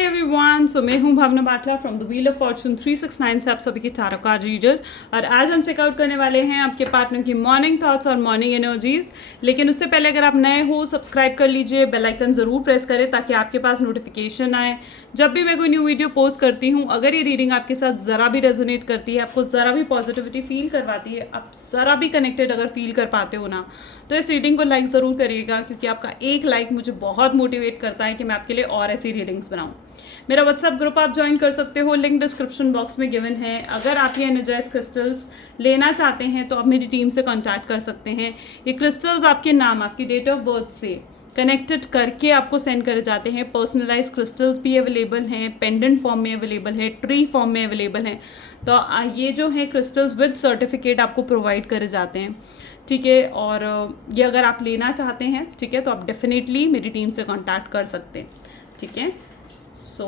Hi everyone, so मैं हूं Bhavna Batla from the wheel of fortune 369 से आप सभी के टैरो कार्ड रीडर। और आज हम चेकआउट करने वाले हैं आपके पार्टनर की मॉर्निंग थॉट्स और मॉर्निंग एनर्जीज। लेकिन उससे पहले अगर आप नए हो, सब्सक्राइब कर लीजिए, बेल आइकन ज़रूर प्रेस करें ताकि आपके पास नोटिफिकेशन आए जब भी मैं कोई न्यू वीडियो पोस्ट करती हूँ। अगर ये रीडिंग आपके साथ ज़रा भी रेजोनेट करती है, आपको ज़रा भी पॉजिटिविटी फील करवाती है, आप ज़रा भी कनेक्टेड अगर फील कर पाते हो ना, तो इस रीडिंग को लाइक ज़रूर करिएगा, क्योंकि आपका एक लाइक मुझे बहुत मोटिवेट करता है कि मैं आपके लिए और ऐसी रीडिंग्स बनाऊँ। मेरा व्हाट्सएप ग्रुप आप ज्वाइन कर सकते हो, लिंक डिस्क्रिप्शन बॉक्स में गिवन है। अगर आप ये एनर्जाइज क्रिस्टल्स लेना चाहते हैं तो आप मेरी टीम से कांटेक्ट कर सकते हैं। ये क्रिस्टल्स आपके नाम, आपकी डेट ऑफ बर्थ से कनेक्टेड करके आपको सेंड करे जाते हैं। पर्सनलाइज क्रिस्टल्स भी अवेलेबल हैं, पेंडेंट फॉर्म में अवेलेबल है, ट्री फॉर्म में अवेलेबल हैं। तो ये जो है क्रिस्टल्स विद सर्टिफिकेट आपको प्रोवाइड करे जाते हैं, ठीक है। और ये अगर आप लेना चाहते हैं, ठीक है, तो आप डेफिनेटली मेरी टीम से कांटेक्ट कर सकते हैं, ठीक है। सो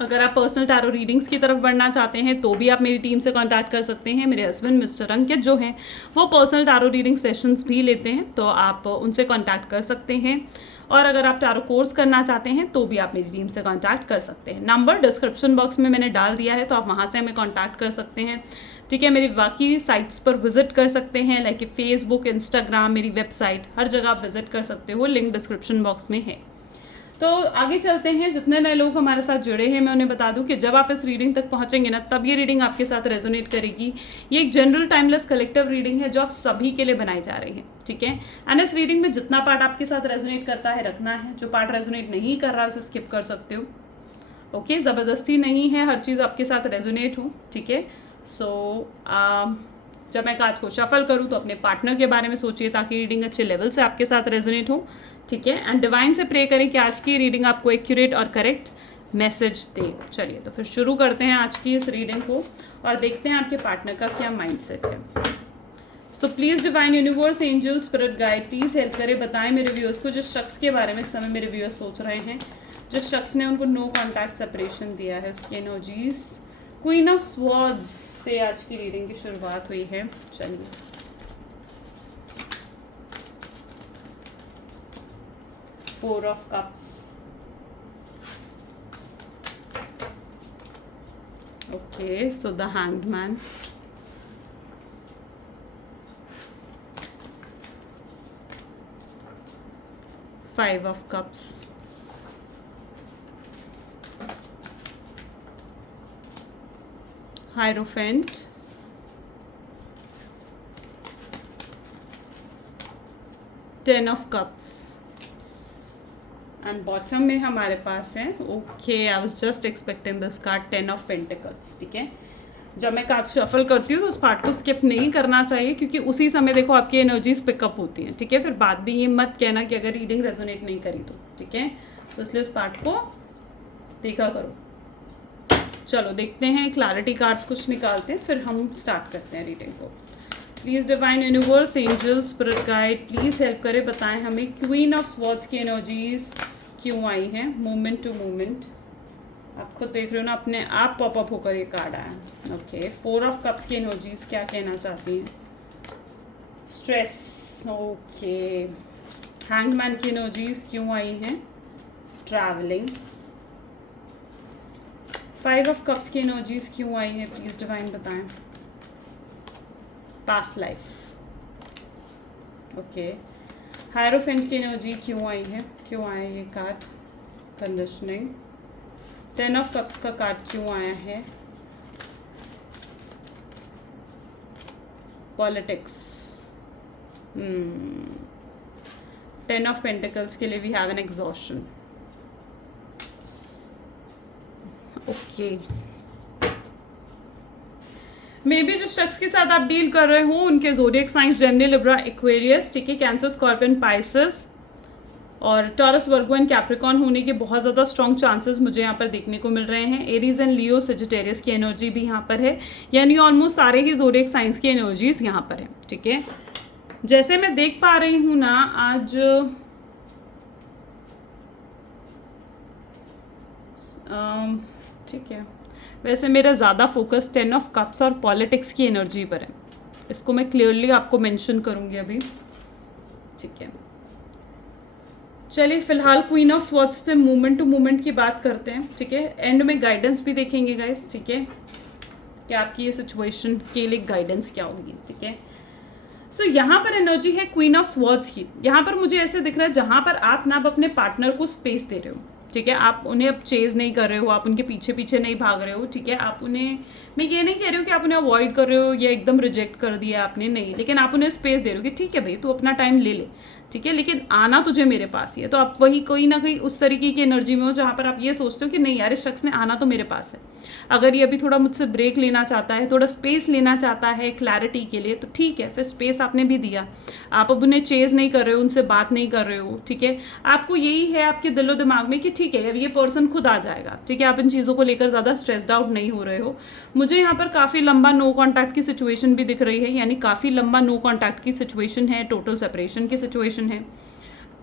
अगर आप पर्सनल टैरो रीडिंग्स की तरफ बढ़ना चाहते हैं तो भी आप मेरी टीम से कांटेक्ट कर सकते हैं। मेरे हस्बैंड मिस्टर अंकित जो हैं वो पर्सनल टैरो रीडिंग सेशंस भी लेते हैं, तो आप उनसे कांटेक्ट कर सकते हैं। और अगर आप टैरो कोर्स करना चाहते हैं तो भी आप मेरी टीम से कांटेक्ट कर सकते हैं। नंबर डिस्क्रिप्शन बॉक्स में मैंने डाल दिया है, तो आप वहाँ से हमें कांटेक्ट कर सकते हैं, ठीक है। मेरी बाकी साइट्स पर विजिट कर सकते हैं, लाइक फेसबुक, इंस्टाग्राम, मेरी वेबसाइट, हर जगह आप विजिट कर सकते हो, लिंक डिस्क्रिप्शन बॉक्स में है। तो आगे चलते हैं। जितने नए लोग हमारे साथ जुड़े हैं, मैं उन्हें बता दूं कि जब आप इस रीडिंग तक पहुंचेंगे ना, तब ये रीडिंग आपके साथ रेजोनेट करेगी। ये एक जनरल टाइमलेस कलेक्टिव रीडिंग है जो आप सभी के लिए बनाई जा रही है, ठीक है। एंड इस रीडिंग में जितना पार्ट आपके साथ रेजोनेट करता है रखना है, जो पार्ट रेजोनेट नहीं कर रहा है उसे स्किप कर सकते हो, ओके। ज़बरदस्ती नहीं है, हर चीज़ आपके साथ रेजोनेट हो, ठीक है। सो जब मैं कार्ड्स को शफल करूँ तो अपने पार्टनर के बारे में सोचिए ताकि रीडिंग अच्छे लेवल से आपके साथ रेजोनेट हो, ठीक है। एंड डिवाइन से प्रे करें कि आज की रीडिंग आपको एक्यूरेट और करेक्ट मैसेज दे। चलिए तो फिर शुरू करते हैं आज की इस रीडिंग को और देखते हैं आपके पार्टनर का क्या माइंडसेट है। So please divine universe, angel, spirit guide, please help करें, बताएं मेरे व्यूअर्स को, जिस शख्स के बारे में इस समय मेरे व्यूअर्स सोच रहे हैं, जिस शख्स ने उनको नो कॉन्टैक्ट सेपरेशन दिया है, उसकी एनर्जीज। क्वीन ऑफ स्वॉर्ड्स से आज की रीडिंग की शुरुआत हुई है। चलिए, four of cups, okay. So the hanged man, five of cups, hierophant, ten of cups and bottom में हमारे पास है, okay, I was just expecting this card, ten of pentacles, ठीक है। जब मैं कार्ड शफल करती हूँ तो उस पार्ट को स्किप नहीं करना चाहिए, क्योंकि उसी समय देखो आपकी एनर्जीज पिकअप होती हैं, ठीक है। फिर बाद भी ये मत कहना कि अगर रीडिंग रेजोनेट नहीं करी तो, ठीक है। सो इसलिए उस पार्ट को देखा करो। चलो देखते हैं, क्लैरिटी कार्ड्स कुछ निकालते हैं, फिर हम स्टार्ट करते हैं रीडिंग को। Please divine universe, angel, spirit guide, please help करें, बताएं हमें क्वीन ऑफ स्वॉर्ड्स की एनर्जीज क्यों आई हैं मोमेंट टू मोमेंट। आप खुद देख रहे हो ना, अपने आप पॉपअप होकर ये कार्ड आया, ओके। फोर ऑफ कप्स की एनर्जीज क्या कहना चाहती हैं? Stress, okay. हैंगमैन की एनर्जीज क्यों आई हैं? ट्रैवलिंग। फाइव ऑफ कप्स की एनर्जीज क्यों आई है? प्लीज डिवाइन बताएं। Past life, okay. हायरोफेंट की एनर्जी क्यों आई है? क्यों आया ये card? Conditioning. Ten of cups का कार्ड क्यों आया है? पॉलिटिक्स। टेन ऑफ पेंटिकल्स के लिए we have an exhaustion, okay. Maybe जिस शख्स के साथ आप डील कर रहे हो उनके zodiac science Gemini, Libra, Aquarius, ठीक है, कैंसर, स्कॉर्पियन, पाइसेस और टॉरस, वर्गो एंड कैप्रिकॉन होने के बहुत ज़्यादा स्ट्रॉन्ग चांसेस मुझे यहाँ पर देखने को मिल रहे हैं। एरीज एंड लियो, सजिटेरियस की एनर्जी भी यहाँ पर है, यानी ऑलमोस्ट सारे ही ज़ोडिएक साइंस की एनर्जीज यहाँ पर है, ठीक है। जैसे मैं देख पा रही हूँ ना आज, ठीक है, वैसे मेरा ज़्यादा फोकस टेन ऑफ कप्स और पॉलिटिक्स की एनर्जी पर है। इसको मैं क्लियरली आपको मेंशन करूँगी अभी, ठीक है। चलिए फिलहाल क्वीन ऑफ स्वॉर्ड्स से मूवमेंट टू मूवमेंट की बात करते हैं, ठीक है। एंड में गाइडेंस भी देखेंगे गाइस, ठीक है, कि आपकी ये सिचुएशन के लिए गाइडेंस क्या होगी, ठीक है। सो यहाँ पर एनर्जी है क्वीन ऑफ स्वॉर्ड्स की। यहाँ पर मुझे ऐसे दिख रहा है जहाँ पर आप ना अपने पार्टनर को स्पेस दे रहे हो, ठीक है। आप उन्हें अब चेज नहीं कर रहे हो, आप उनके पीछे पीछे नहीं भाग रहे हो, ठीक है। आप उन्हें, मैं ये नहीं कह रही हूँ कि आप उन्हें अवॉइड कर रहे हो या एकदम रिजेक्ट कर दिया आपने, नहीं, लेकिन आप उन्हें स्पेस दे रहे हो कि ठीक है भाई तू अपना टाइम ले ले, ठीक है, लेकिन आना तुझे मेरे पास ही है। तो आप वही कोई ना कहीं उस तरीके की एनर्जी में हो जहाँ पर आप ये सोचते हो कि नहीं यार इस शख्स ने आना तो मेरे पास है। अगर ये अभी थोड़ा मुझसे ब्रेक लेना चाहता है, थोड़ा स्पेस लेना चाहता है क्लैरिटी के लिए, तो ठीक है, फिर स्पेस आपने भी दिया। आप अब उन्हें चेज नहीं कर रहे हो, उनसे बात नहीं कर रहे हो, ठीक है। आपको यही है आपके दिलो दिमाग में कि ठीक है अब ये पर्सन खुद आ जाएगा, ठीक है। आप इन चीज़ों को लेकर ज़्यादा स्ट्रेस्ड आउट नहीं हो रहे हो। मुझे यहाँ पर काफ़ी लंबा नो कॉन्टैक्ट की सिचुएशन भी दिख रही है, यानी काफ़ी लंबा नो कॉन्टैक्ट की सिचुएशन है, टोटल सेपरेशन की सिचुएशन है।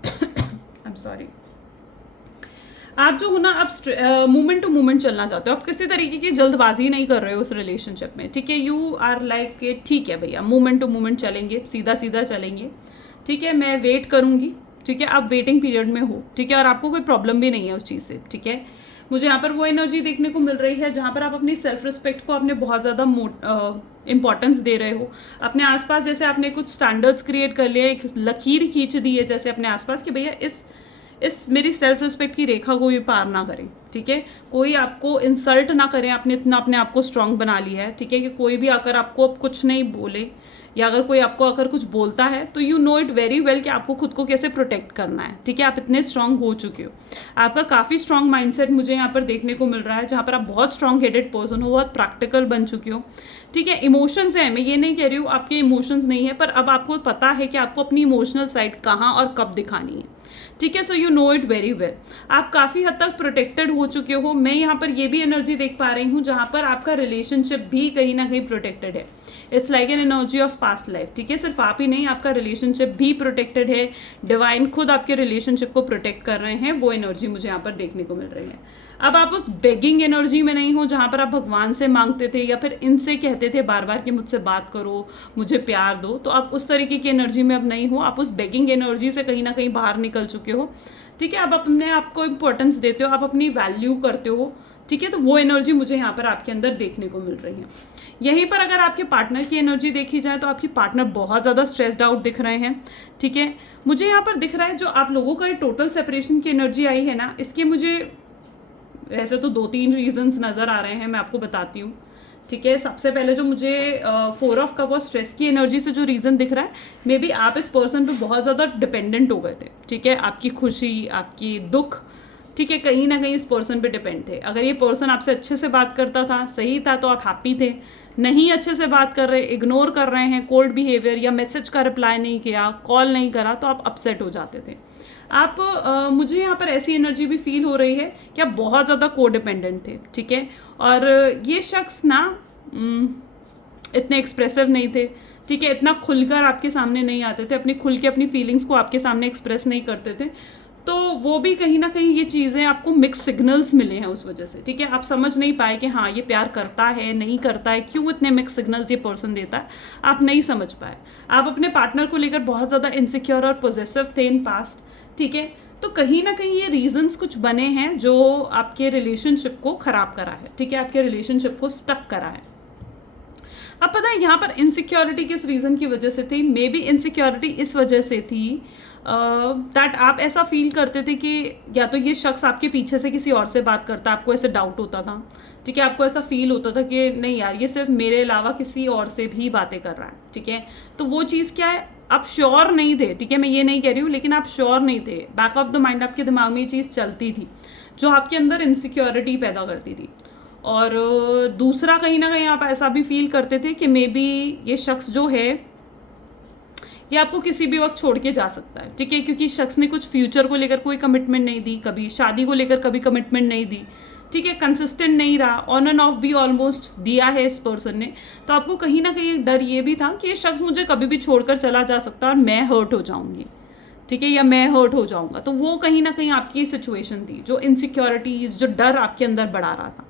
I am sorry. आप जो हो ना अब मूवमेंट टू मूवमेंट चलना चाहते हो, आप किसी तरीके की जल्दबाजी नहीं कर रहे हो उस रिलेशनशिप में, ठीक है। यू आर लाइक ठीक है भैया मूवमेंट टू मूवमेंट चलेंगे, सीधा सीधा चलेंगे, ठीक है, मैं वेट करूँगी, ठीक है। आप वेटिंग पीरियड में हो, ठीक है, और आपको कोई प्रॉब्लम भी नहीं है उस चीज़ से, ठीक है। मुझे यहाँ पर वो एनर्जी देखने को मिल रही है जहाँ पर आप अपनी सेल्फ रिस्पेक्ट को आपने बहुत ज़्यादा इंपॉर्टेंस दे रहे हो अपने आसपास। जैसे आपने कुछ स्टैंडर्ड्स क्रिएट कर लिए, एक लकीर खींच दी है जैसे अपने आसपास कि भैया इस मेरी सेल्फ रिस्पेक्ट की रेखा को भी पार ना करें, ठीक है। कोई आपको इंसल्ट ना करें, आपने इतना अपने आप को स्ट्रांग बना लिया है, ठीक है, कि कोई भी आकर आपको अब कुछ नहीं बोले, या अगर कोई आपको आकर कुछ बोलता है तो you know it very well कि आपको खुद को कैसे प्रोटेक्ट करना है, ठीक है। आप इतने स्ट्रांग हो चुके हो, आपका काफ़ी स्ट्रांग माइंडसेट मुझे यहाँ पर देखने को मिल रहा है, जहाँ पर आप बहुत स्ट्रांग हेडेड पर्सन हो, बहुत प्रैक्टिकल बन चुके हो, ठीक है। इमोशंस हैं, मैं ये नहीं कह रही हूँ आपके इमोशंस नहीं है, पर अब आपको पता है कि आपको अपनी इमोशनल साइड कहाँ और कब दिखानी है, ठीक है। So you know it very well. आप काफ़ी हद तक प्रोटेक्टेड हो चुके हो। मैं यहाँ पर ये भी एनर्जी देख पा रही हूँ जहाँ पर आपका रिलेशनशिप भी कहीं ना कहीं प्रोटेक्टेड है। It's like an energy of past life, ठीक है। सिर्फ आप ही नहीं, आपका रिलेशनशिप भी प्रोटेक्टेड है, डिवाइन खुद आपके रिलेशनशिप को प्रोटेक्ट कर रहे हैं, वो एनर्जी मुझे यहाँ पर देखने को मिल रही है। अब आप उस बेगिंग एनर्जी में नहीं हो जहाँ पर आप भगवान से मांगते थे या फिर इनसे कहते थे बार बार कि मुझसे बात करो, मुझे प्यार दो, तो आप उस तरीके की एनर्जी में अब नहीं हो। आप उस बेगिंग एनर्जी से कहीं ना कहीं बाहर निकल चुके हो, ठीक है। आप अपने आप को इम्पोर्टेंस देते हो, आप अपनी वैल्यू करते हो, ठीक है। तो वो एनर्जी मुझे यहाँ पर आपके अंदर देखने को मिल रही है। यहीं पर अगर आपके पार्टनर की एनर्जी देखी जाए तो आपकी पार्टनर बहुत ज़्यादा स्ट्रेस्ड आउट दिख रहे हैं, ठीक है। मुझे यहाँ पर दिख रहा है जो आप लोगों का टोटल सेपरेशन की एनर्जी आई है ना, इसके मुझे वैसे तो 2-3 रीजंस नज़र आ रहे हैं, मैं आपको बताती हूँ, ठीक है। सबसे पहले जो मुझे 4 ऑफ कप और स्ट्रेस की एनर्जी से जो रीज़न दिख रहा है, मे बी आप इस पर्सन पे बहुत ज़्यादा डिपेंडेंट हो गए थे, ठीक है। आपकी खुशी, आपकी दुख, ठीक है, कहीं ना कहीं इस पर्सन पे डिपेंड थे। अगर ये पर्सन आपसे अच्छे से बात करता था, सही था, तो आप हैप्पी थे। नहीं अच्छे से बात कर रहे, इग्नोर कर रहे हैं, कोल्ड बिहेवियर या मैसेज का रिप्लाई नहीं किया, कॉल नहीं करा, तो आप अपसेट हो जाते थे। आप मुझे यहाँ पर ऐसी एनर्जी भी फील हो रही है कि आप बहुत ज़्यादा कोडिपेंडेंट थे, ठीक है। और ये शख्स ना इतने एक्सप्रेसिव नहीं थे, ठीक है, इतना खुलकर आपके सामने नहीं आते थे, अपनी फीलिंग्स को आपके सामने एक्सप्रेस नहीं करते थे। तो वो भी कहीं ना कहीं ये चीज़ें आपको मिक्स सिग्नल्स मिले हैं उस वजह से, ठीक है। आप समझ नहीं पाए कि हाँ ये प्यार करता है, नहीं करता है, क्यों इतने मिक्स सिग्नल्स ये पर्सन देता है, आप नहीं समझ पाए। आप अपने पार्टनर को लेकर बहुत ज़्यादा इनसिक्योर और पॉजेसिव थे इन पास्ट, ठीक है। तो कहीं ना कहीं ये रीजंस कुछ बने हैं जो आपके रिलेशनशिप को ख़राब करा है, ठीक है, आपके रिलेशनशिप को स्टक करा है। अब पता है यहाँ पर इनसिक्योरिटी किस रीज़न की वजह से थी। मे बी इनसिक्योरिटी इस वजह से थी दैट आप ऐसा फील करते थे कि या तो ये शख्स आपके पीछे से किसी और से बात करता, आपको ऐसे डाउट होता था, ठीक है, आपको ऐसा फील होता था कि नहीं यार ये सिर्फ मेरे अलावा किसी और से भी बातें कर रहा है, ठीक है। तो वो चीज़ क्या है, आप श्योर नहीं थे, ठीक है, मैं ये नहीं कह रही हूँ, लेकिन आप श्योर नहीं थे। बैक ऑफ द माइंड आपके दिमाग में ये चीज़ चलती थी जो आपके अंदर इनसिक्योरिटी पैदा करती थी। और दूसरा कहीं ना कहीं आप ऐसा भी फील करते थे कि मे बी ये शख्स जो है ये आपको किसी भी वक्त छोड़ के जा सकता है, ठीक है, क्योंकि शख्स ने कुछ फ्यूचर को लेकर कोई कमिटमेंट नहीं दी, कभी शादी को लेकर कभी कमिटमेंट नहीं दी, ठीक है, कंसिस्टेंट नहीं रहा, ऑन एंड ऑफ भी ऑलमोस्ट दिया है इस पर्सन ने। तो आपको कहीं ना कहीं एक डर ये भी था कि ये शख्स मुझे कभी भी छोड़कर चला जा सकता है और मैं हर्ट हो जाऊंगी, ठीक है, या मैं हर्ट हो जाऊंगा। तो वो कहीं ना कहीं आपकी सिचुएशन थी जो इनसिक्योरिटीज़, जो डर आपके अंदर बढ़ा रहा था।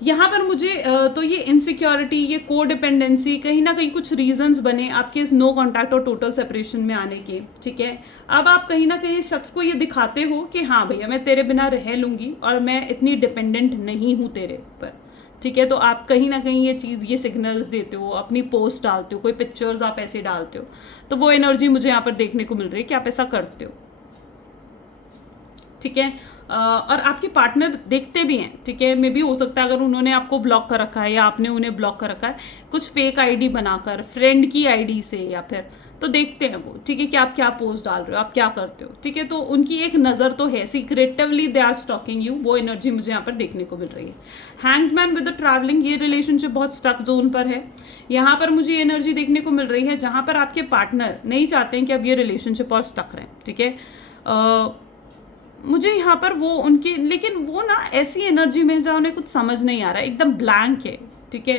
यहाँ पर मुझे तो ये इनसिक्योरिटी, ये कोडिपेंडेंसी कहीं ना कहीं कुछ रीजंस बने आपके इस नो कॉन्टैक्ट और टोटल सेपरेशन में आने के, ठीक है। अब आप कहीं ना कहीं शख्स को ये दिखाते हो कि हाँ भैया मैं तेरे बिना रह लूँगी और मैं इतनी डिपेंडेंट नहीं हूँ तेरे ऊपर, ठीक है। तो आप कहीं ना कहीं ये चीज़, ये सिग्नल्स देते हो, अपनी पोस्ट डालते हो, कोई पिक्चर्स आप ऐसे डालते हो, तो वो एनर्जी मुझे यहाँ पर देखने को मिल रही है कि आप ऐसा करते हो, ठीक है। और आपके पार्टनर देखते भी हैं, ठीक है। मे भी हो सकता है अगर उन्होंने आपको ब्लॉक कर रखा है या आपने उन्हें ब्लॉक कर रखा है कुछ फेक आईडी बनाकर, फ्रेंड की आईडी से या फिर, तो देखते हैं वो, ठीक है, कि आप क्या पोस्ट डाल रहे हो, आप क्या करते हो, ठीक है। तो उनकी एक नज़र तो है, secretively they are stalking you, वो एनर्जी मुझे यहाँ पर देखने को मिल रही है। हैंगमैन विद द ट्रैवलिंग, ये रिलेशनशिप बहुत स्टक जोन पर है। यहाँ पर मुझे एनर्जी देखने को मिल रही है जहाँ पर आपके पार्टनर नहीं चाहते हैं कि अब ये रिलेशनशिप और स्टक रहें, ठीक है। मुझे यहाँ पर वो उनकी, लेकिन वो ना ऐसी एनर्जी में जहाँ उन्हें कुछ समझ नहीं आ रहा है, एकदम ब्लैंक है, ठीक है।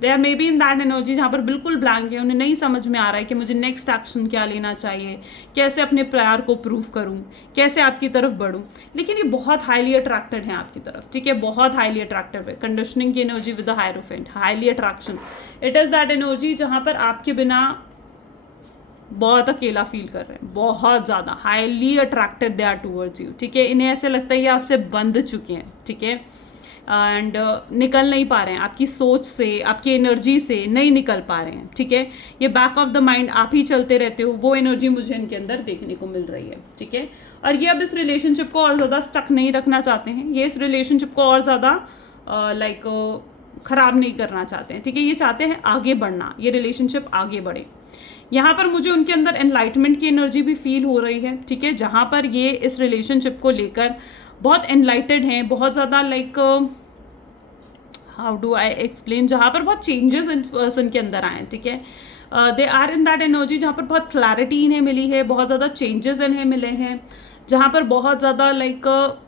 They are maybe in that energy जहाँ पर बिल्कुल ब्लैंक है, उन्हें नहीं समझ में आ रहा है कि मुझे नेक्स्ट एक्शन क्या लेना चाहिए, कैसे अपने प्यार को प्रूव करूँ, कैसे आपकी तरफ बढ़ूँ। लेकिन ये बहुत हाईली अट्रैक्टेड है आपकी तरफ, ठीक है, बहुत हाईली अट्रैक्टिव है। कंडीशनिंग की energy with the hierophant, highly attraction, it is that energy जहाँ पर आपके बिना बहुत अकेला फील कर रहे हैं, बहुत ज़्यादा highly attracted they are towards you, ठीक है। इन्हें ऐसे लगता है ये आपसे बंध चुके हैं, ठीक है, एंड निकल नहीं पा रहे हैं आपकी सोच से, आपकी एनर्जी से नहीं निकल पा रहे हैं, ठीक है। ये बैक ऑफ द माइंड आप ही चलते रहते हो, वो एनर्जी मुझे इनके अंदर देखने को मिल रही है, ठीक है। और ये अब इस रिलेशनशिप को और ज़्यादा स्टक नहीं रखना चाहते हैं, ये इस रिलेशनशिप को और ज़्यादा ख़राब नहीं करना चाहते हैं, ठीक है। ये चाहते हैं आगे बढ़ना, ये रिलेशनशिप आगे बढ़े। यहाँ पर मुझे उनके अंदर एनलाइटमेंट की एनर्जी भी फील हो रही है, ठीक है, जहाँ पर ये इस रिलेशनशिप को लेकर बहुत एनलाइटेड हैं, बहुत ज़्यादा हाउ डू आई एक्सप्लेन, जहाँ पर बहुत चेंजेस इन पर्सन के अंदर आए हैं, ठीक है। They are in that energy जहाँ पर बहुत क्लैरिटी इन्हें मिली है, बहुत ज़्यादा चेंजेस इन्हें मिले हैं, जहाँ पर बहुत ज़्यादा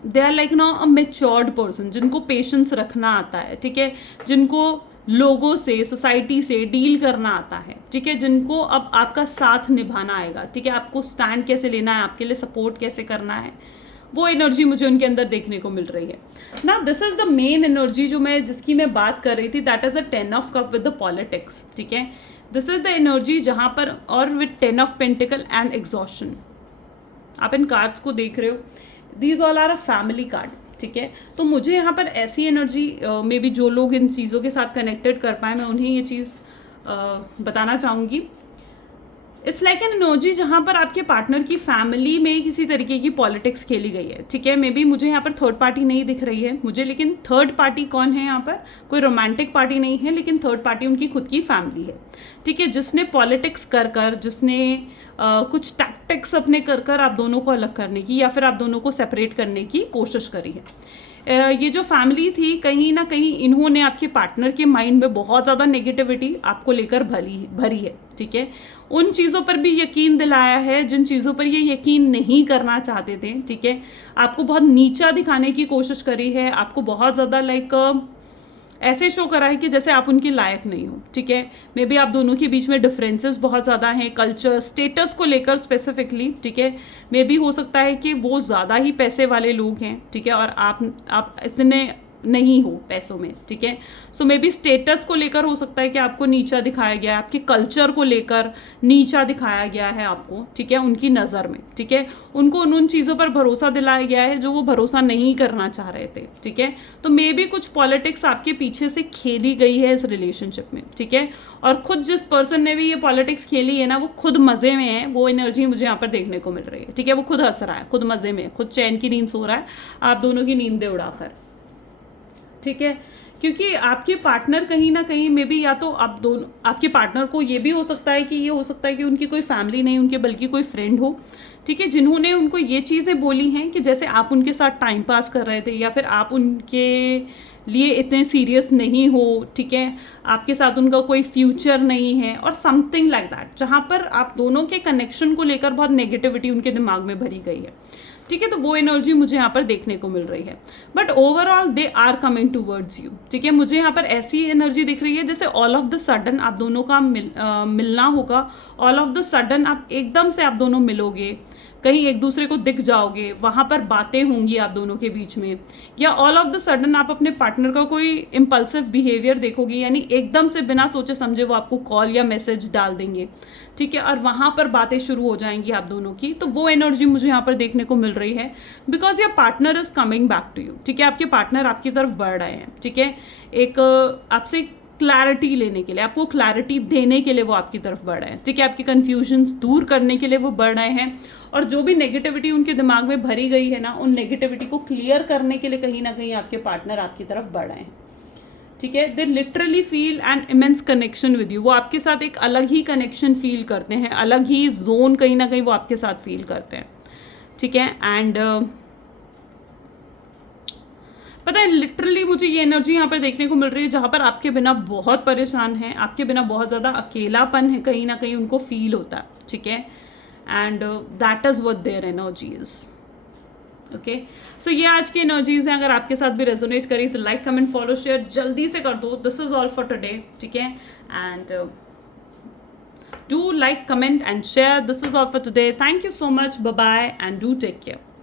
they are no a matured person, जिनको पेशेंस रखना आता है, ठीक है, जिनको लोगों से, सोसाइटी से डील करना आता है, ठीक है, जिनको अब आपका साथ निभाना आएगा, ठीक है, आपको स्टैंड कैसे लेना है, आपके लिए सपोर्ट कैसे करना है, वो एनर्जी मुझे उनके अंदर देखने को मिल रही है ना। This is the main energy जिसकी मैं बात कर रही थी, that is the 10 of cup with the politics, ठीक है। दिस इज द एनर्जी जहाँ पर, और with 10 of pentacle and exhaustion, आप इन कार्ड्स को देख रहे हो, these all are a family card, ठीक है। तो मुझे यहाँ पर ऐसी एनर्जी में भी जो लोग इन चीज़ों के साथ कनेक्टेड कर पाए, मैं उन्हें ये चीज़ बताना चाहूँगी। इट्स लाइक एन एनर्जी जहाँ पर आपके पार्टनर की फैमिली में किसी तरीके की पॉलिटिक्स खेली गई है, ठीक है। मे बी मुझे यहाँ पर थर्ड पार्टी नहीं दिख रही है मुझे, लेकिन थर्ड पार्टी कौन है यहाँ पर, कोई रोमांटिक पार्टी नहीं है, लेकिन थर्ड पार्टी उनकी खुद की फैमिली है, ठीक है, जिसने पॉलिटिक्स कर जिसने कुछ टैक्टिक्स अपने कर आप दोनों को अलग करने की या फिर आप दोनों को सेपरेट करने की कोशिश करी है। ये जो फैमिली थी, कहीं ना कहीं इन्होंने आपके पार्टनर के माइंड में बहुत ज़्यादा नेगेटिविटी आपको लेकर भरी है, ठीक है। उन चीज़ों पर भी यकीन दिलाया है जिन चीज़ों पर ये यकीन नहीं करना चाहते थे, ठीक है। आपको बहुत नीचा दिखाने की कोशिश करी है, आपको बहुत ज़्यादा ऐसे शो करा है कि जैसे आप उनके लायक नहीं हो, ठीक है। मे बी आप दोनों के बीच में डिफरेंसेस बहुत ज़्यादा हैं, कल्चर, स्टेटस को लेकर स्पेसिफिकली, ठीक है। मे बी हो सकता है कि वो ज़्यादा ही पैसे वाले लोग हैं, ठीक है, और आप इतने नहीं हो पैसों में, ठीक है। सो मे बी स्टेटस को लेकर हो सकता है कि आपको नीचा दिखाया गया है, आपके कल्चर को लेकर नीचा दिखाया गया है आपको, ठीक है, उनकी नज़र में, ठीक है। उनको उन चीज़ों पर भरोसा दिलाया गया है जो वो भरोसा नहीं करना चाह रहे थे, ठीक है। तो मे बी कुछ पॉलिटिक्स आपके पीछे से खेली गई है इस रिलेशनशिप में, ठीक है। और खुद जिस पर्सन ने भी ये पॉलिटिक्स खेली है ना, वो खुद मज़े में है, वो एनर्जी मुझे यहाँ पर देखने को मिल रही है, ठीक है। वो खुद हंस रहा है, खुद मज़े में, खुद चैन की नींद सो रहा है, आप दोनों की नींदें उड़ाकर, ठीक है। क्योंकि आपके पार्टनर कहीं ना कहीं में भी, या तो आप दोनों, आपके पार्टनर को ये भी हो सकता है कि उनकी कोई फैमिली नहीं, उनके बल्कि कोई फ्रेंड हो, ठीक है, जिन्होंने उनको ये चीज़ें बोली हैं कि जैसे आप उनके साथ टाइम पास कर रहे थे या फिर आप उनके लिए इतने सीरियस नहीं हो, ठीक है, आपके साथ उनका कोई फ्यूचर नहीं है और समथिंग लाइक दैट, जहाँ पर आप दोनों के कनेक्शन को लेकर बहुत नेगेटिविटी उनके दिमाग में भरी गई है, ठीक है। तो वो एनर्जी मुझे यहाँ पर देखने को मिल रही है, but overall they are coming towards you, ठीक है। मुझे यहाँ पर ऐसी एनर्जी दिख रही है जैसे ऑल ऑफ द सडन आप दोनों का मिलना होगा, ऑल ऑफ द सडन आप एकदम से आप दोनों मिलोगे, कहीं एक दूसरे को दिख जाओगे, वहाँ पर बातें होंगी आप दोनों के बीच में, या ऑल ऑफ द सडन आप अपने पार्टनर का कोई इम्पल्सिव बिहेवियर देखोगे, यानी एकदम से बिना सोचे समझे वो आपको कॉल या मैसेज डाल देंगे, ठीक है, और वहाँ पर बातें शुरू हो जाएंगी आप दोनों की। तो वो एनर्जी मुझे यहाँ पर देखने को मिल रही है, because your partner is coming back to you, ठीक है, आपके पार्टनर आपकी तरफ बढ़ रहे हैं, ठीक है, एक आपसे क्लैरिटी लेने के लिए, आपको क्लैरिटी देने के लिए वो आपकी तरफ बढ़ रहे हैं, ठीक है, आपकी कन्फ्यूजन्स दूर करने के लिए वो बढ़ रहे हैं, और जो भी नेगेटिविटी उनके दिमाग में भरी गई है ना, उन नेगेटिविटी को क्लियर करने के लिए कहीं ना कहीं आपके पार्टनर आपकी तरफ बढ़ रहे हैं, ठीक है। They literally feel an immense connection with you, वो आपके साथ एक अलग ही कनेक्शन फील करते हैं, अलग ही जोन कहीं ना कहीं वो आपके साथ फील करते हैं, ठीक है। एंड पता है, लिटरली मुझे ये एनर्जी यहाँ पर देखने को मिल रही है जहाँ पर आपके बिना बहुत परेशान हैं, आपके बिना बहुत ज़्यादा अकेलापन है, कहीं ना कहीं उनको फील होता है, ठीक है। And that is what their energy is, okay. So ये आज की एनर्जीज हैं, अगर आपके साथ भी रेजोनेट करी तो लाइक कमेंट फॉलो शेयर जल्दी से कर दो। This is all for today, ठीक है, and do like comment and share. This is all for today, thank you so much, bye bye and do take care.